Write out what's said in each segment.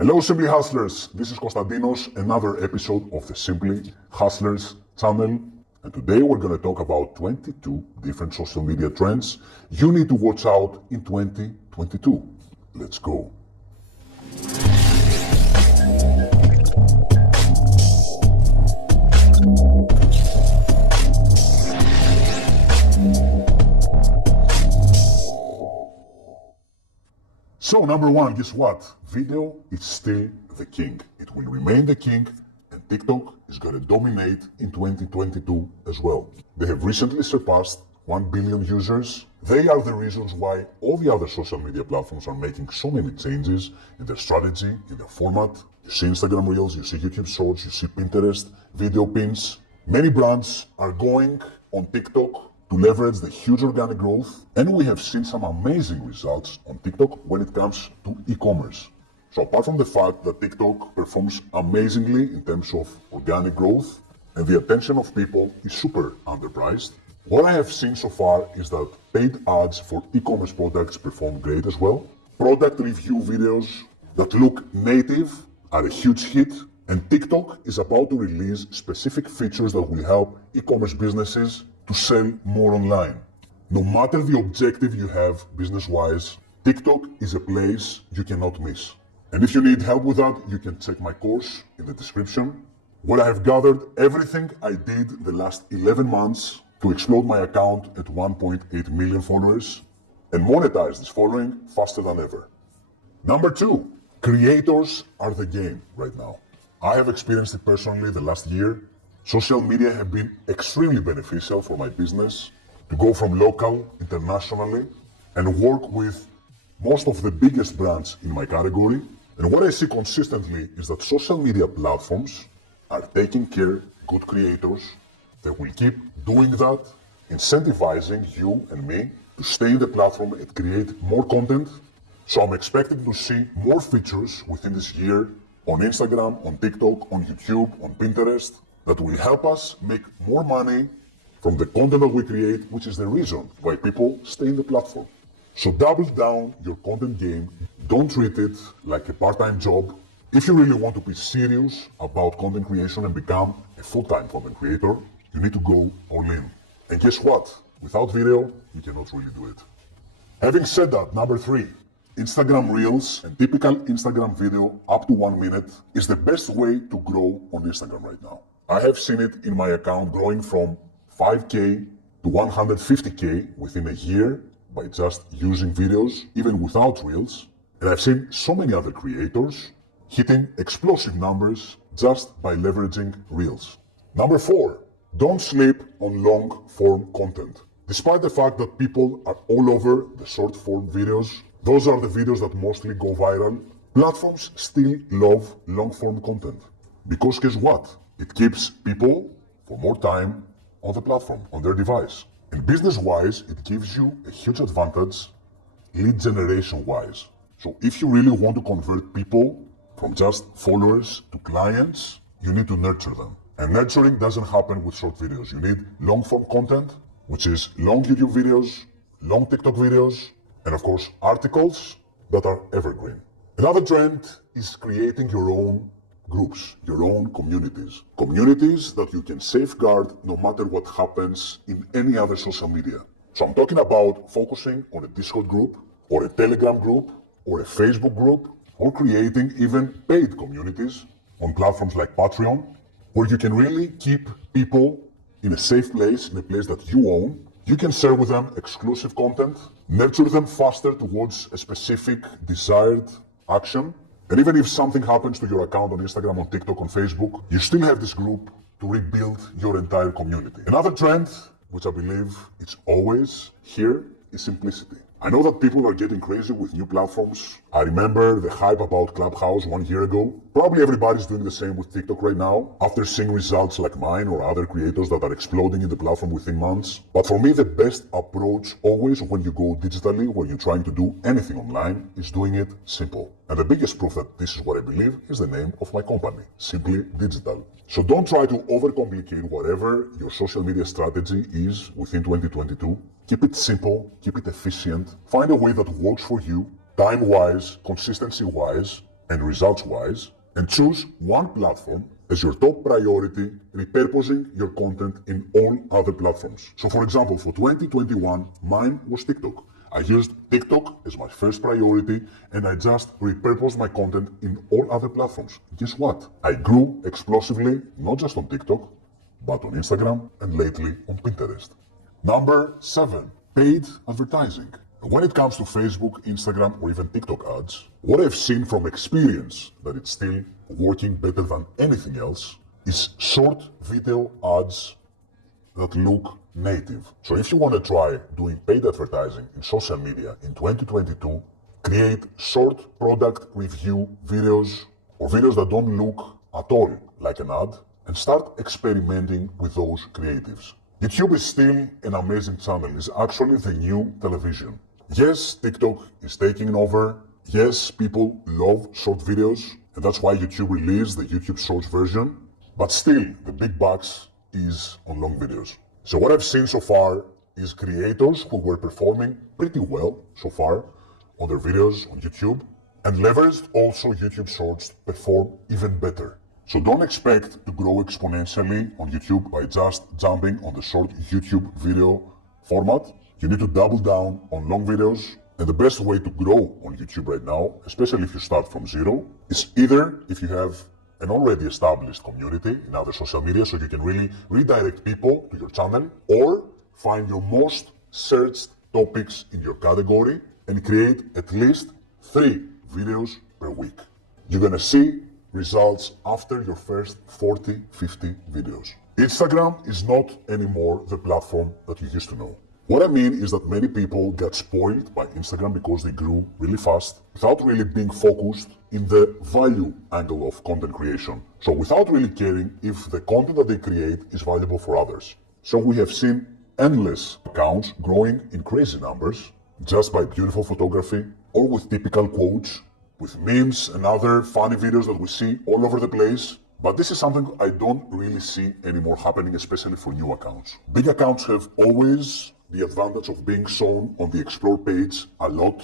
Hello Simply Hustlers, this is Konstantinos, another episode of the Simply Hustlers channel. And today we're going to talk about 22 different social media trends you need to watch out in 2022. Let's go. So number one, guess what? Video is still the king. It will remain the king, and TikTok is going to dominate in 2022 as well. They have recently surpassed 1 billion users. They are the reasons why all the other social media platforms are making so many changes in their strategy, in their format. You see Instagram Reels, you see YouTube Shorts, you see Pinterest, video pins. Many brands are going on TikTok to leverage the huge organic growth, and we have seen some amazing results on TikTok when it comes to e-commerce. So apart from the fact that TikTok performs amazingly in terms of organic growth and the attention of people is super underpriced, what I have seen so far is that paid ads for e-commerce products perform great as well. Product review videos that look native are a huge hit, and TikTok is about to release specific features that will help e-commerce businesses to sell more online. No matter the objective you have business-wise, TikTok is a place you cannot miss. And if you need help with that, you can check my course in the description, where I have gathered everything I did the last 11 months to explode my account at 1.8 million followers and monetize this following faster than ever. Number two, creators are the game right now. I have experienced it personally the last year. Social media have been extremely beneficial for my business to go from local, internationally, and work with most of the biggest brands in my category. And what I see consistently is that social media platforms are taking care of good creators. They will keep doing that, incentivizing you and me to stay in the platform and create more content. So I'm expecting to see more features within this year on Instagram, on TikTok, on YouTube, on Pinterest, that will help us make more money from the content that we create, which is the reason why people stay in the platform. So double down your content game. Don't treat it like a part-time job. If you really want to be serious about content creation and become a full-time content creator, you need to go all in. And guess what? Without video, you cannot really do it. Having said that, number three, Instagram Reels and typical Instagram video up to 1 minute is the best way to grow on Instagram right now. I have seen it in my account growing from 5K to 150K within a year by just using videos, even without Reels. And I've seen so many other creators hitting explosive numbers just by leveraging Reels. Number four, don't sleep on long form content. Despite the fact that people are all over the short form videos, those are the videos that mostly go viral, platforms still love long form content. Because guess what? It keeps people for more time on the platform, on their device. And business-wise, it gives you a huge advantage lead generation-wise. So if you really want to convert people from just followers to clients, you need to nurture them. And nurturing doesn't happen with short videos. You need long-form content, which is long YouTube videos, long TikTok videos, and of course, articles that are evergreen. Another trend is creating your own groups, your own communities. Communities that you can safeguard no matter what happens in any other social media. So I'm talking about focusing on a Discord group, or a Telegram group, or a Facebook group, or creating even paid communities on platforms like Patreon, where you can really keep people in a safe place, in a place that you own. You can share with them exclusive content, nurture them faster towards a specific desired action. And even if something happens to your account on Instagram, on TikTok, on Facebook, you still have this group to rebuild your entire community. Another trend, which I believe it's always here, is simplicity. I know that people are getting crazy with new platforms. I remember the hype about Clubhouse 1 year ago. Probably everybody's doing the same with TikTok right now, after seeing results like mine or other creators that are exploding in the platform within months. But for me, the best approach always when you go digitally, when you're trying to do anything online, is doing it simple. And the biggest proof that this is what I believe is the name of my company, Simply Digital. So don't try to overcomplicate whatever your social media strategy is within 2022. Keep it simple, keep it efficient, find a way that works for you, time-wise, consistency-wise, and results-wise, and choose one platform as your top priority, repurposing your content in all other platforms. So for example, for 2021, mine was TikTok. I used TikTok as my first priority and I just repurposed my content in all other platforms. Guess what? I grew explosively, not just on TikTok, but on Instagram and lately on Pinterest. Number 7, paid advertising. When it comes to Facebook, Instagram, or even TikTok ads, what I've seen from experience that it's still working better than anything else is short video ads that look native. So if you want to try doing paid advertising in social media in 2022, create short product review videos or videos that don't look at all like an ad and start experimenting with those creatives. YouTube is still an amazing channel. It's actually the new television. Yes, TikTok is taking over. Yes, people love short videos, and that's why YouTube released the YouTube Shorts version. But still, the big bucks is on long videos. So what I've seen so far is creators who were performing pretty well so far on their videos on YouTube, and leveraged also YouTube Shorts perform even better. So don't expect to grow exponentially on YouTube by just jumping on the short YouTube video format. You need to double down on long videos, and the best way to grow on YouTube right now, especially if you start from zero, is either if you have an already established community in other social media so you can really redirect people to your channel, or find your most searched topics in your category and create at least 3 videos per week. You're gonna see results after your first 40, 50 videos. Instagram is not anymore the platform that you used to know. What I mean is that many people get spoiled by Instagram because they grew really fast without really being focused in the value angle of content creation. So without really caring if the content that they create is valuable for others. So we have seen endless accounts growing in crazy numbers just by beautiful photography or with typical quotes, with memes and other funny videos that we see all over the place. But this is something I don't really see anymore happening, especially for new accounts. Big accounts have always the advantage of being shown on the Explore page a lot,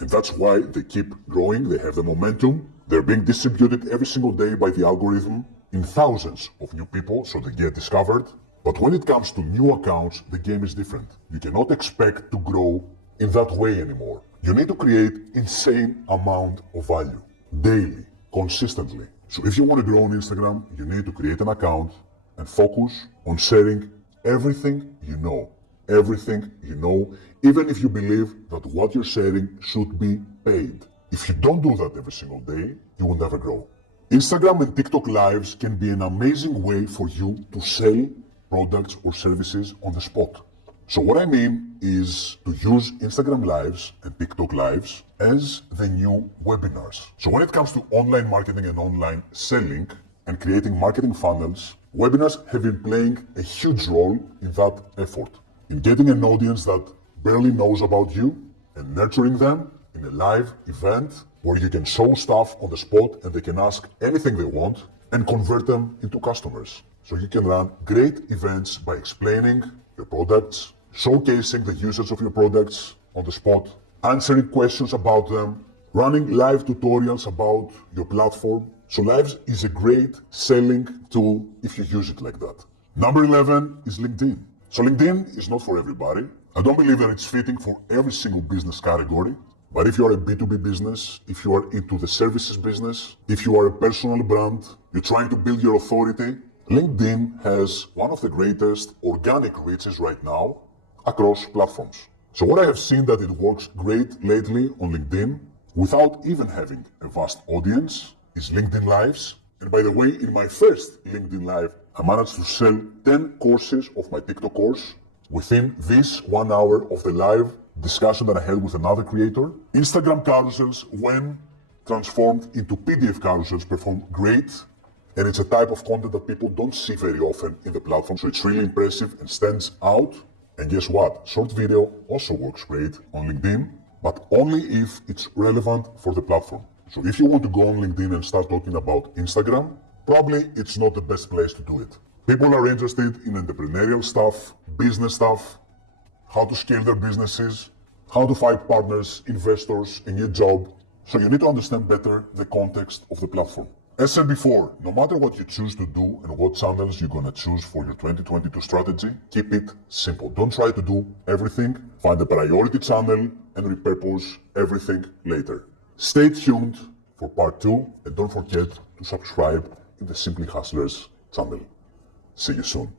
and that's why they keep growing. They have the momentum. They're being distributed every single day by the algorithm in thousands of new people, so they get discovered. But when it comes to new accounts, the game is different. You cannot expect to grow in that way anymore. You need to create insane amount of value, daily, consistently. So if you want to grow on Instagram, you need to create an account and focus on sharing everything you know. Everything you know, even if you believe that what you're sharing should be paid. If you don't do that every single day, you will never grow. Instagram and TikTok lives can be an amazing way for you to sell products or services on the spot. So what I mean is to use Instagram lives and TikTok lives as the new webinars. So when it comes to online marketing and online selling and creating marketing funnels, webinars have been playing a huge role in that effort, in getting an audience that barely knows about you and nurturing them in a live event where you can show stuff on the spot and they can ask anything they want and convert them into customers. So you can run great events by explaining your products, showcasing the usage of your products on the spot, answering questions about them, running live tutorials about your platform. So Lives is a great selling tool if you use it like that. Number 11 is LinkedIn. So LinkedIn is not for everybody. I don't believe that it's fitting for every single business category. But if you are a B2B business, if you are into the services business, if you are a personal brand, you're trying to build your authority, LinkedIn has one of the greatest organic reaches right now across platforms. So what I have seen that it works great lately on LinkedIn without even having a vast audience is LinkedIn Lives. And by the way, in my first LinkedIn Live, I managed to sell 10 courses of my TikTok course within this 1 hour of the live discussion that I had with another creator. Instagram carousels, when transformed into PDF carousels, perform great. And it's a type of content that people don't see very often in the platform. So it's really impressive and stands out. And guess what? Short video also works great on LinkedIn, but only if it's relevant for the platform. So if you want to go on LinkedIn and start talking about Instagram, probably it's not the best place to do it. People are interested in entrepreneurial stuff, business stuff, how to scale their businesses, how to find partners, investors, a new job. So you need to understand better the context of the platform. As said before, no matter what you choose to do and what channels you're gonna choose for your 2022 strategy, keep it simple. Don't try to do everything. Find a priority channel and repurpose everything later. Stay tuned for part 2 and don't forget to subscribe to the Simply Hustlers channel. See you soon.